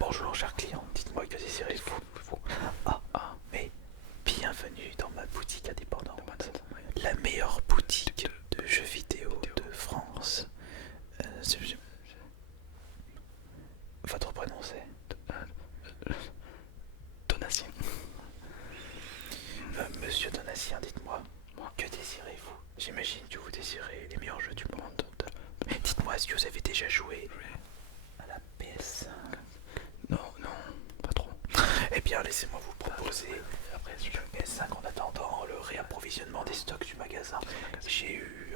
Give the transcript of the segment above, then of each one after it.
Bonjour, cher client, dites-moi que désirez-vous? Mais bienvenue dans ma boutique indépendante, la meilleure boutique de jeux vidéo de France. Votre prénom c'est Donatien. Monsieur Donatien, dites-moi, que désirez-vous? J'imagine que vous désirez les meilleurs jeux du monde. Mais dites-moi, est-ce que vous avez déjà joué à la PS5? Non, pas trop. Eh bien, laissez-moi vous proposer après le PS5 en attendant le réapprovisionnement des stocks du magasin. J'ai eu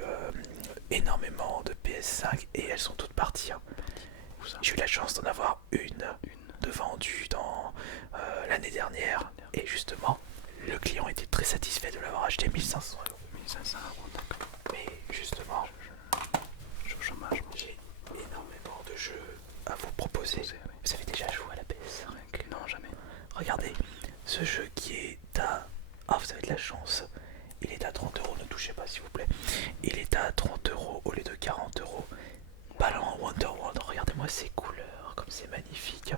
énormément de PS5 et elles sont toutes parties. J'ai eu la chance d'en avoir une de vendue dans l'année dernière et justement, le client était très satisfait de l'avoir acheté 1500 euros. 1500 euros, d'accord. Mais justement, Je suis au chômage. j'ai énormément de jeux à vous proposer. Vous avez déjà joué à la PS5? Non, jamais. Regardez, ce jeu qui est à... Ah, vous avez de la chance. Il est à 30 euros, ne touchez pas s'il vous plaît. Il est à 30 euros au lieu de 40 euros. Balan Wonderworld, regardez-moi ces couleurs, comme c'est magnifique.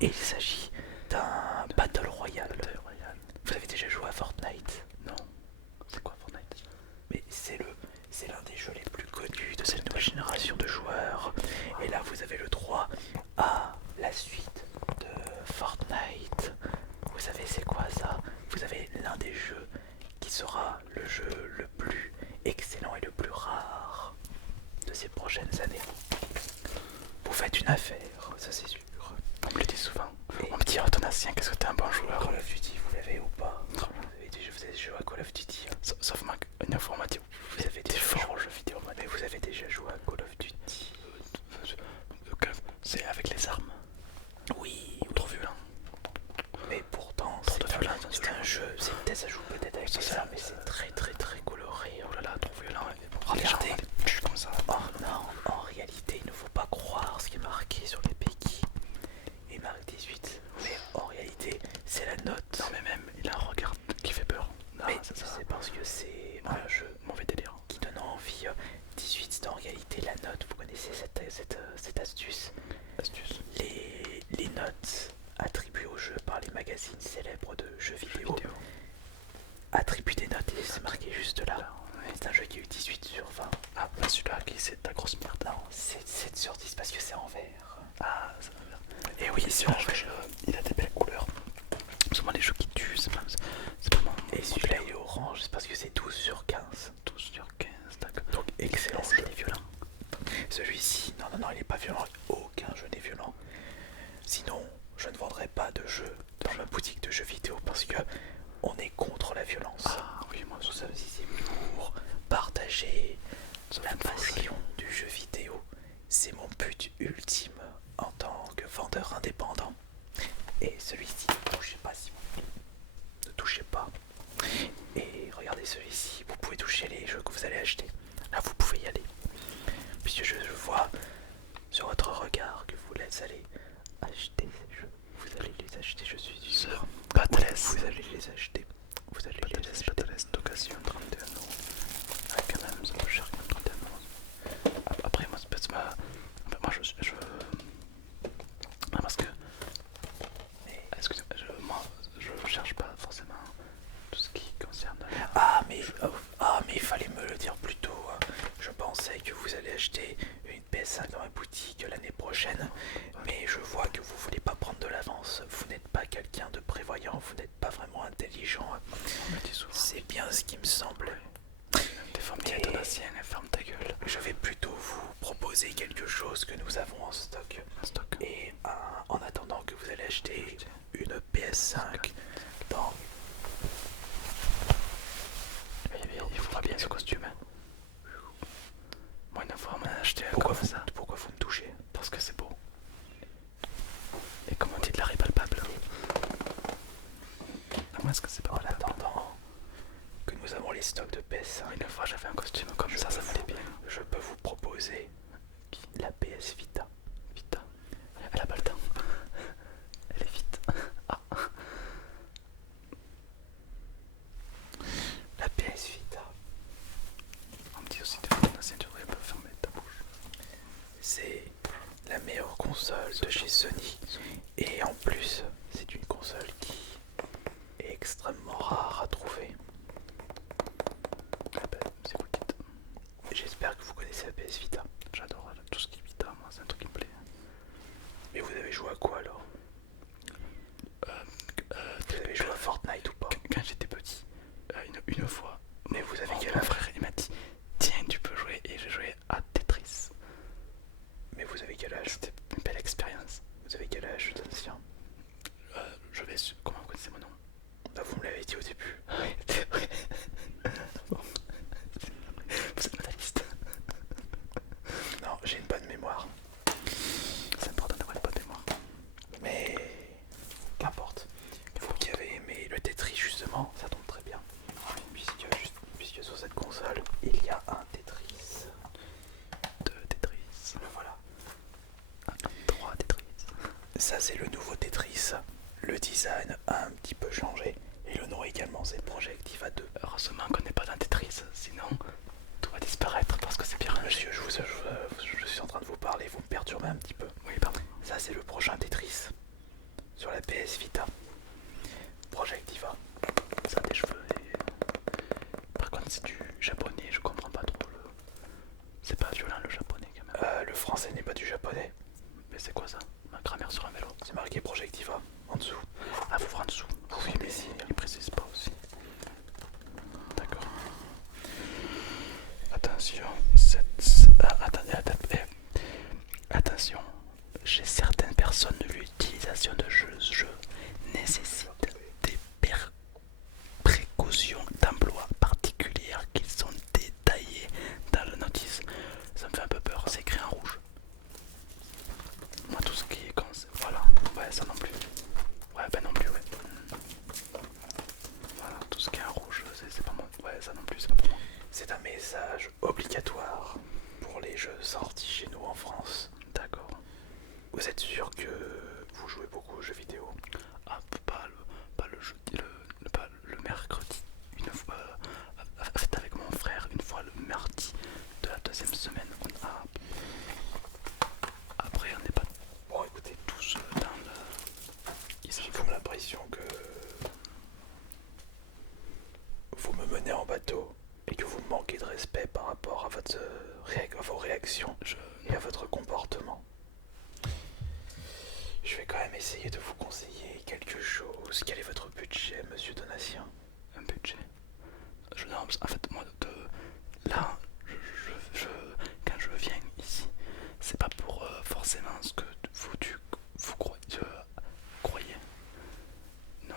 Et il s'agit d'un Battle Royale. Vous avez déjà joué à Fortnite? Non. C'est quoi Fortnite? Mais c'est l'un des jeux les plus connus de cette nouvelle génération de joueurs. Et là, vous avez le droit à la suite de Fortnite. Vous savez c'est quoi ça? Vous avez l'un des jeux qui sera le jeu le plus excellent et le plus rare de ces prochaines années. Vous faites une affaire, ça c'est sûr. On me le dit souvent. Et On me dit, oh Donatien, qu'est-ce que t'es un bon joueur. Call of Duty, vous l'avez ou pas? Non. Vous avez joué à Call of Duty? Sauf une informatique. Vous avez déjà fort joué aux jeux vidéo, mais vous avez déjà joué à Call of Duty? C'est avec les armes. Oui, Trop violent. mais pourtant Trop de violence dans ce c'est un jeu, ça joue peut-être avec les armes, mais c'est très très très coloré. Oh là là, trop violent. Regardez. Les gens, on les tue comme ça. Oh non, en réalité il ne faut pas croire ce qui est marqué sur les béquilles. Il marque 18, mais en réalité c'est la note. Non, mais même, il a un regard qui fait peur. Non, Mais c'est ça. c'est parce que c'est un jeu Mauvais délire. qui donne envie. 18 c'est en réalité la note, vous connaissez cette astuce? Astuce. Les notes attribuées au jeu par les magazines célèbres de jeux vidéo attribuent des notes et c'est marqué juste là. C'est un jeu qui a eu 18 sur 20. Ah, bah celui-là qui c'est ta grosse merde. Non, c'est 7 sur 10 parce que c'est en vert. Ah, ça va bien. Et oui, c'est en vert. Il a des belles couleurs. Parce que moi, les jeux qui tuent, c'est pas mon. Et celui-là il est orange, c'est parce que c'est 12 sur 15. 12 sur 15, d'accord. Donc excellent Est-ce jeu. qu'il est violent? Celui-ci, non, il n'est pas violent. Aucun jeu n'est violent. Sinon, je ne vendrai pas de jeux dans ma boutique de jeux vidéo parce que on est contre la violence. Ah oui, moi Nous aussi. sommes ici pour partager Ça la fait faux, passion du jeu vidéo. C'est mon but ultime en tant que vendeur indépendant. Et celui-ci, ne touchez pas s'il vous plaît. Ne touchez pas. Et regardez celui-ci, vous pouvez toucher les jeux que vous allez acheter. Là, vous pouvez y aller. Puisque je vois sur votre regard que vous allez acheter ces jeux. Vous allez les acheter, je suis sûr. Pas de laisse. Vous allez les acheter. Vous allez les acheter. Pas de laisse d'occasion, 31 euros. Ah, quand même, ça va cher quand même, 31 euros. Après, moi, moi je. Non, parce que. Excusez-moi, moi, je cherche pas forcément tout ce qui concerne. Mais il fallait me le dire plus tôt. Je pensais que vous allez acheter une PS5 dans ma boutique l'année prochaine, mais je vois que vous voulez pas prendre de l'avance. Vous n'êtes pas quelqu'un de prévoyant, vous n'êtes pas vraiment intelligent. On me dit souvent. C'est bien ce qui me semble. Des fois, me dit Donatien, ferme ta gueule. Je vais plutôt vous proposer quelque chose que nous avons en stock. Un stock. Et en attendant que vous allez acheter une PS5 dans... Il faut pas bien ce costume. Hein. Moi, une fois, on m'a acheté un Pourquoi comme ça. pourquoi vous me touchez? Parce que c'est beau. Et comme on dit de l'arrêt palpable. À moins que c'est pas En palpable. attendant que nous avons les stocks de PS5, Une fois, j'avais un costume comme ça m'allait bien. je peux vous proposer la PS Vita. Vite. Elle a pas le temps. Elle est vite. Ah. La PS Vita, On me dit aussi de Donatien, tu devrais pas fermer ta bouche. c'est la meilleure console de chez Sony Et en plus, c'est une console qui est extrêmement rare à trouver. Ah ben, c'est cool. J'espère que vous connaissez la PS Vita. J'adore tout ce qui est Vita, moi, c'est un truc qui me plaît. Mais vous avez joué à quoi alors? Vous avez joué à Fortnite ou pas? Quand j'étais petit, une fois, mais vous avez quel mon âge? frère il m'a dit tiens, tu peux jouer, et j'ai joué à Tetris. Mais vous avez quel âge? C'était une belle expérience. Vous avez quel âge, Donatien? Je vais sur... Comment vous connaissez mon nom? Bah vous me l'avez dit au début. Oui, oui. Bon. Vous êtes mentaliste. Non, j'ai une bonne mémoire. C'est important d'avoir une bonne mémoire. Mais qu'importe. Vous qui avez aimé le Tetris justement, ça tombe très bien. Puisque sur cette console, il y a un Tetris. Deux Tetris. Voilà. Trois Tetris. Ça c'est le nouveau Tetris. Le design a un petit peu changé. Et le nom également, c'est Project Diva 2. Heureusement qu'on n'est pas dans Tetris, sinon tout va disparaître parce que c'est bien rangé. Monsieur, je suis en train de vous parler, vous me perturbez un petit peu. Oui, pardon. Ça c'est le prochain Tetris. Sur la PS Vita. Project Diva. Ça a des cheveux et... Par contre c'est du japonais, je comprends pas trop le... C'est pas violent le japonais quand même. Le français n'est pas du japonais. Mais c'est quoi ça? Ma grammaire sur un vélo. C'est marqué Project Diva en dessous. Ah, vous en dessous. Oui, mais si. Il précise pas aussi. D'accord. Attention, attention, chez certaines personnes, l'utilisation de jeux nécessite des précautions d'emploi particulières qui sont détaillées dans la notice. Ça me fait un peu peur, c'est écrit en rouge. Moi, tout ce qui est comme ça, voilà, ouais, ça non plus. Ouais, ben non plus, ouais. Voilà, tout ce qui est en rouge, c'est pas moi. Ouais, ça non plus, c'est pas pour moi. C'est un message obligatoire pour les jeux sortis chez nous en France. D'accord. Vous êtes sûr que vous jouez beaucoup aux jeux vidéo? Ah, pas le jeudi, pas le mercredi. Une fois, en fait, avec mon frère, une fois le mardi de la deuxième semaine, on a. Après, on n'est pas. Bon, écoutez, tous dans le. j'ai comme l'impression que vous me menez en bateau et que vous me manquez de respect par rapport à vos réactions et à votre comportement. Je vais quand même essayer de vous conseiller quelque chose. Quel est votre budget, monsieur Donatien? Un budget. Non, en fait, moi, là, quand je viens ici, c'est pas pour forcément ce que vous croyez. Non.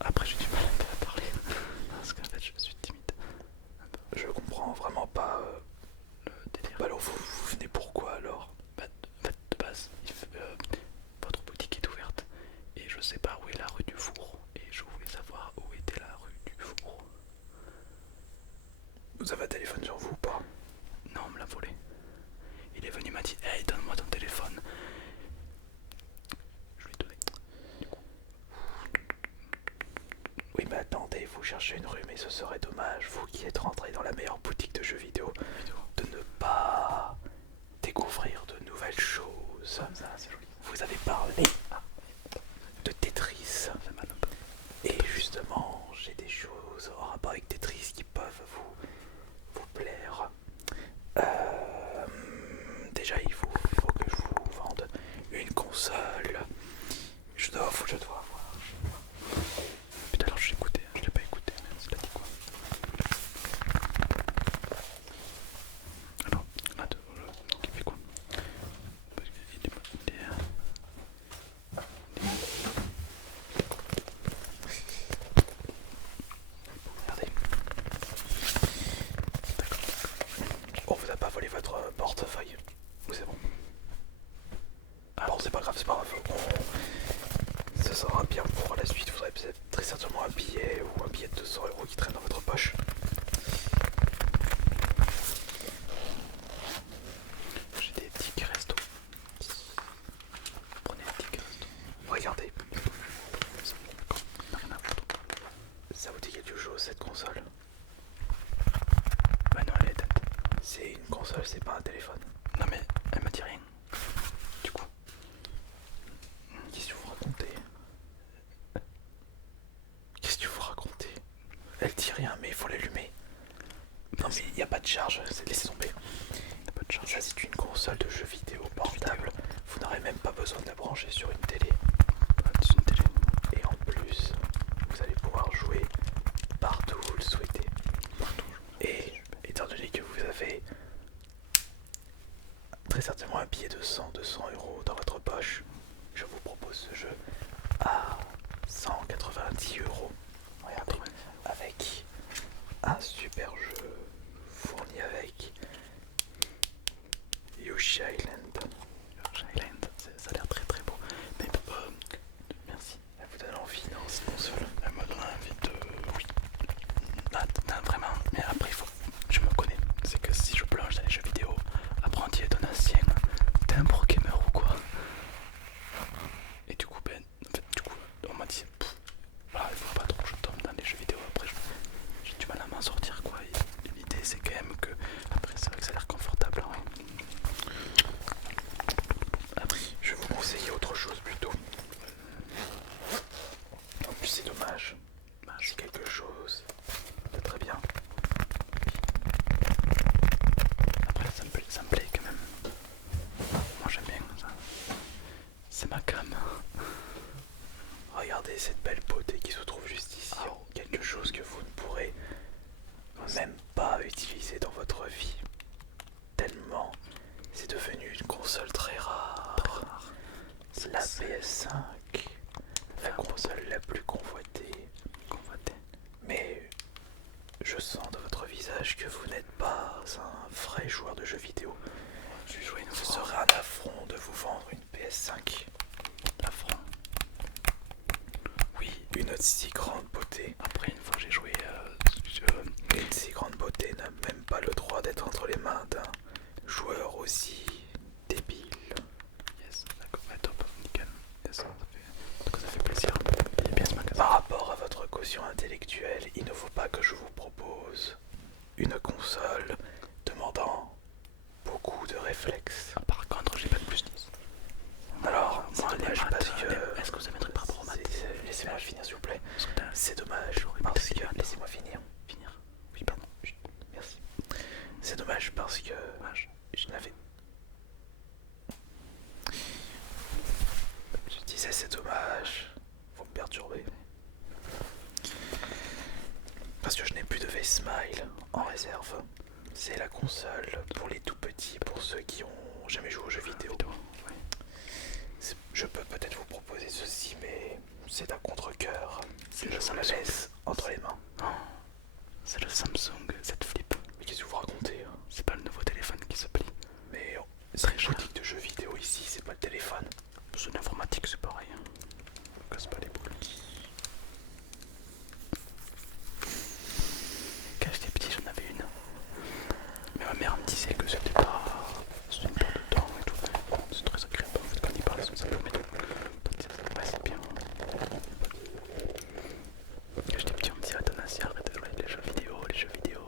Après, j'ai du mal à parler parce qu'en fait, je suis timide. Je comprends vraiment pas. Le délire. Bah alors, vous venez pourquoi alors? De base, votre boutique est ouverte et je sais pas où est la rue du Four et je voulais savoir où était la rue du Four. Vous avez un téléphone sur vous ou pas? Non, on me l'a volé. Il est venu, il m'a dit hey, donne-moi ton téléphone. Je lui ai donné. Du coup. Oui, mais attendez, vous cherchez une rue, mais ce serait dommage, vous qui êtes rentré dans la meilleure boutique de jeux vidéo, de ne pas découvrir de nouvelles choses. Comme ça, c'est joli. Vous avez parlé de Tetris. Ça fait mal un peu. Et justement, j'ai des choses en rapport avec Tetris qui peuvent vous plaire. Déjà, il faut que je vous vende une console. Je dois avoir. Putain, alors je l'ai écouté, je l'ai pas écouté, mais c'est là dit quoi. Alors, là, il fait quoi? Parce qu'il est... Regardez. D'accord. On vous a pas volé votre portefeuille. Ou c'est bon? Bon, c'est pas grave. Ce sera bien pour la suite. Vous aurez peut-être très certainement un billet ou un billet de 200 € qui traîne dans votre poche. J'ai des tickets resto. Prenez un ticket resto. Regardez. D'accord, on n'a rien à foutre. Ça vous dit quelque chose cette console? Bah non, elle est éteinte. C'est une console, c'est pas un téléphone. Non mais elle me dit rien. Du coup. Qu'est-ce que vous Elle dit rien, mais il faut l'allumer. Non mais il n'y a pas de charge, laissez tomber. Pas de charge. Ça c'est une console de jeux vidéo portable. Vous n'aurez même pas besoin de la brancher sur une télé. C'est une télé. Et en plus, vous allez pouvoir jouer partout où vous le souhaitez. Et étant donné que vous avez très certainement un billet de 100-200 euros dans votre poche, je vous propose ce jeu à 190 euros. Regardez, avec un super jeu fourni avec Yoshi Island. Island, ça a l'air très très beau. Mais merci. Elle vous donne envie, non, cette console? Elle me donne envie de. Oui. Non, vraiment. Mais après, je me connais. C'est que si je plonge dans les jeux vidéo, apprenti d'un ancien, t'es un pro gamer ou quoi? Et du coup, on m'a dit, voilà, il faut pas trop que je tombe dans les jeux vidéo. Après, j'ai du mal à m'en sortir, quoi. Et l'idée, c'est quand même que. Après, c'est vrai que ça a l'air confortable, hein, ouais. Après, je vais vous conseiller autre chose plutôt. En plus, c'est dommage. C'est quelque chose de très bien. Après, ça me plaît quand même. Moi, j'aime bien ça. C'est ma cam. Regardez cette belle beauté qui se trouve juste ici. Quelque chose que vous ne pourrez même pas utiliser dans votre vie. Tellement c'est devenu une console très rare. C'est la PS5, la console la plus convoitée. Mais je sens dans votre visage que vous n'êtes pas un vrai joueur de jeux vidéo. Ce serait un affront de vous vendre une PS5. L'affront. Oui. Une si grande beauté. Après, une fois que j'ai joué, Une si grande beauté n'a même pas le droit d'être entre les mains d'un joueur aussi débile. yes, d'accord, ouais, top, nickel. Yes, ça fait plaisir. Il est bien ce magasin. Par rapport à votre quotient intellectuel, il ne faut pas que je vous propose une console demandant beaucoup de réflexes. Par contre, j'ai pas de plus 10. Alors, Moi, c'est les dommage maths, parce que... est-ce que vous avez un truc par rapport aux maths? Laissez-moi finir s'il vous plaît. Parce que C'est dommage parce que... Laissez-moi finir. Oui, pardon. Chut, merci. C'est dommage parce que... Je n'avais... Je disais c'est dommage. Vous me perturbez. Parce que je n'ai plus de V-Smile en réserve. C'est la console pour les tout petits, pour ceux qui ont jamais joué aux jeux vidéo. Je peux peut-être vous proposer ceci, mais c'est un contre-cœur. Je vous la laisse entre les mains. Non, c'est le Samsung Z Flip. Mais qu'est-ce que vous racontez? C'est pas le nouveau téléphone qui se plie. Mais c'est une boutique de jeux vidéo ici, c'est pas le téléphone. C'est l'informatique, c'est pareil. On casse pas les boules. Quand j'étais petit, j'en avais une. Mais ma mère me disait que c'était pas. C'était une perte de temps et tout. C'est très agréable en fait quand il parle, ça permet de. Ouais, c'est bien. Quand j'étais petit, on me disait Athanasi, arrête de jouer les jeux vidéo,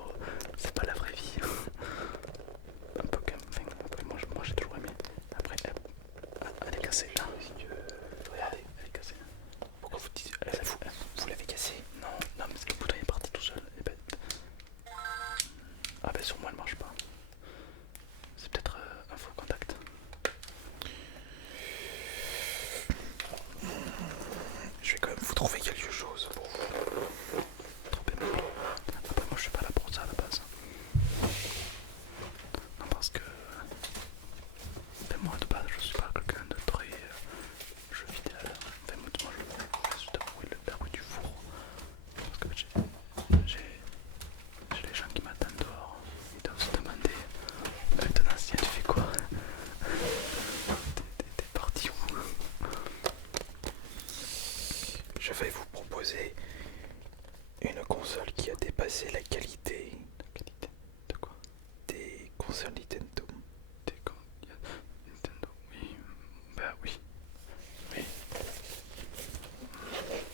c'est pas la vraie vie. Un peu comme. Enfin, moi j'ai toujours aimé. Après, elle est cassée là. Regardez, Elle est cassée. pourquoi vous dites... Vous l'avez cassée? Non, mais c'est que le bouton est parti tout seul. Et ben... Ah ben sur moi elle marche pas. C'est peut-être un faux contact. Je vais quand même vous trouver quelque chose pour vous. Trop aimable. Après moi je suis pas là pour ça à la base. Non parce que... Ben, moi de base je suis pas quelqu'un de très... jeu vidéo. Enfin moi je suis d'avouer la rue du four. Parce que j'ai les gens qui m'attendent dehors. Ils doivent se demander Euthanasie, tu fais quoi? T'es parti où? Je vais vous proposer une console qui a dépassé la qualité La qualité de quoi? des consoles Nintendo. Nintendo, oui. Bah oui. Oui.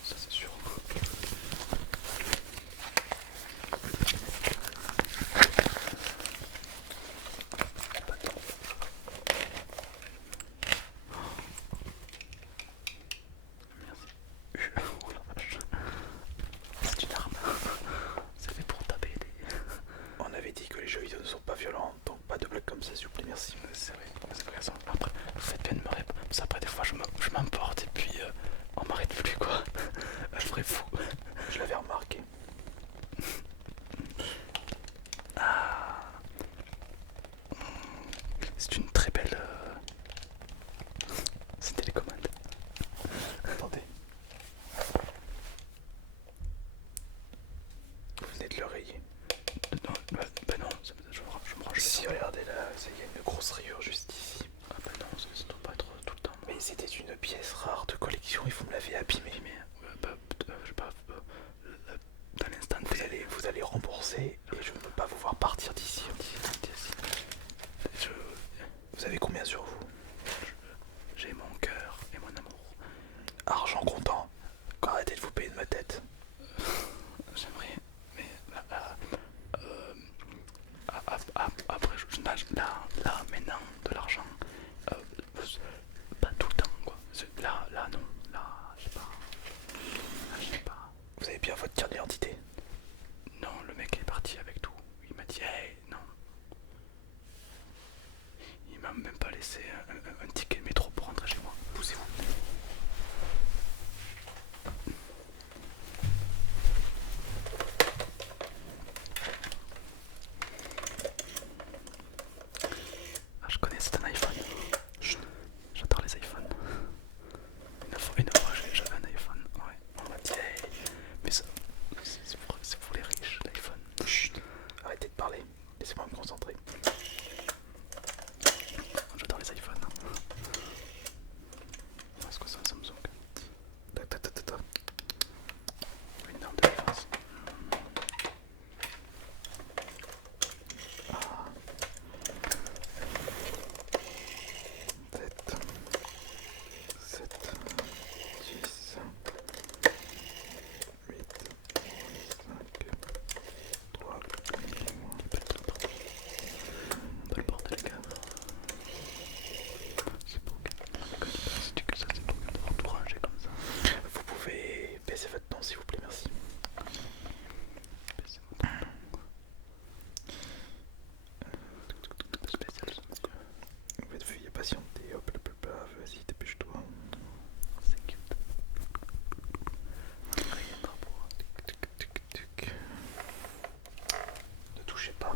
Ça c'est sûr. Pas tant. Merci. Oh la vache. C'est une arme. pièce rare de collection et vous me l'avez abîmé. Mais je sais pas, dans l'instant Vous allez rembourser et je ne peux pas vous voir partir d'ici. je, Vous avez combien sur vous? j'ai mon cœur et mon amour. Argent comptant. Arrêtez de vous payer de ma tête. J'aimerais, mais après, là, maintenant, de l'argent, pas tout le temps, quoi. Là, non, là, je sais pas. Là, je sais pas. Vous avez bien votre carte d'identité? Non, le mec est parti avec tout. Il m'a dit, hey, non. Il m'a même pas laissé un ticket de métro pour rentrer chez moi. Poussez-vous. Ah, je connais, c'est un iPhone. Chut, j'adore les iPhones. Une fois j'avais un iPhone. Ouais, on m'a dit, hey, mais ça, c'est pour les riches, l'iPhone. Chut, arrêtez de parler. Laissez-moi me concentrer. J'adore les iPhones. Est-ce que c'est un Samsung? Une norme de défense. Ah. 7, 7, 10, 8, 5, 3, Pas le bordel, les gars. C'est pour que ça, c'est pour devoir tout ranger comme ça. Vous pouvez baisser votre nom s'il vous plaît, merci. Baissez mon temps. Spécial, ce monsieur. Veuillez patienter, hop, vas-y, dépêche-toi. C'est cute. Rien de drapeau. Tuc. Ne touchez pas.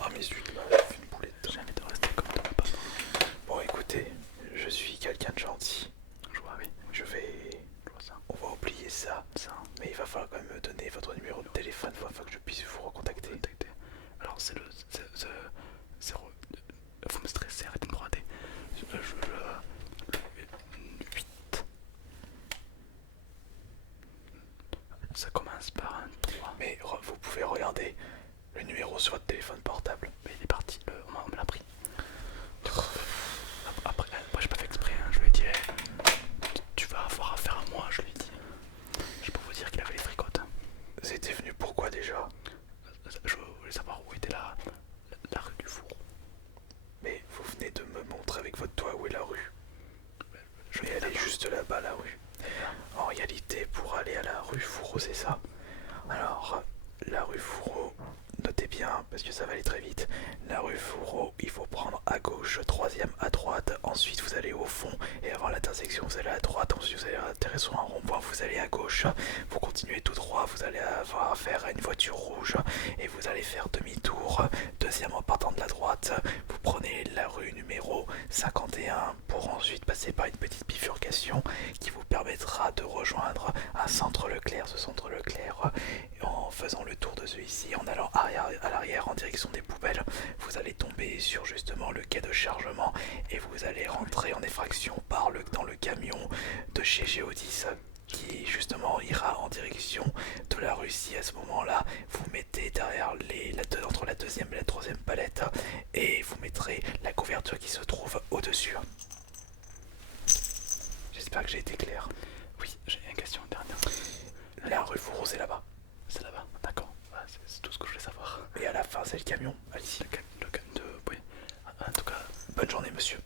Ah mais zut, là, j'ai fait une boulette. J'ai envie de rester comme de ma part. Bon écoutez, je suis quelqu'un de gentil. Je vois, oui. Je vais... Je vois ça. On va oublier ça. Mais il va falloir quand même me donner votre numéro de téléphone afin que je puisse vous recontacter. Alors c'est le... Vous me stressez, arrêtez de me regarder. Le 8. Ça commence par un 3. Mais vous pouvez regarder le numéro sur votre téléphone portable. Mais il est parti, on me l'a pris. Après j'ai pas fait exprès, hein. Je lui ai dit, hey, tu vas avoir affaire à moi, je lui ai dit. Je peux vous dire qu'il avait les fricotes. C'était venu pourquoi déjà? Je voulais savoir où était la rue du four. Mais vous venez de me montrer avec votre doigt où est la rue. Je vais aller juste là-bas, la rue. En réalité, pour aller à la rue Fourreau, c'est ça. Alors, la rue Fourreau, notez bien, parce que ça va aller très vite. La rue Fourreau, il faut prendre à gauche, troisième à droite. Ensuite, vous allez au fond, et avant l'intersection, vous allez à droite. Ensuite, vous allez atterrir sur un rond-point, vous allez à gauche. Vous continuez tout droit, vous allez avoir affaire à une voiture rouge, et vous allez faire demi-tour. Deuxième en partant de la droite, vous prenez la rue numéro 51 pour ensuite passer par une petite bifurcation qui vous permettra de rejoindre un centre Leclerc. Ce centre Leclerc, en faisant le tour de celui-ci, en allant à l'arrière en direction des poubelles, vous allez tomber sur justement le quai de chargement et vous allez rentrer en effraction dans le camion de chez Géodis qui justement ira en direction de la Russie. À ce moment-là, vous mettez derrière entre la deuxième et la troisième palette et vous mettrez la couverture qui se trouve au-dessus. J'espère que j'ai été clair. Oui, j'ai une question dernière. La rue Fourreau, c'est là-bas. C'est là-bas, d'accord. Voilà, c'est tout ce que je voulais savoir. Et à la fin, c'est le camion. Allez-y. Oui. En tout cas, Bonne journée, monsieur.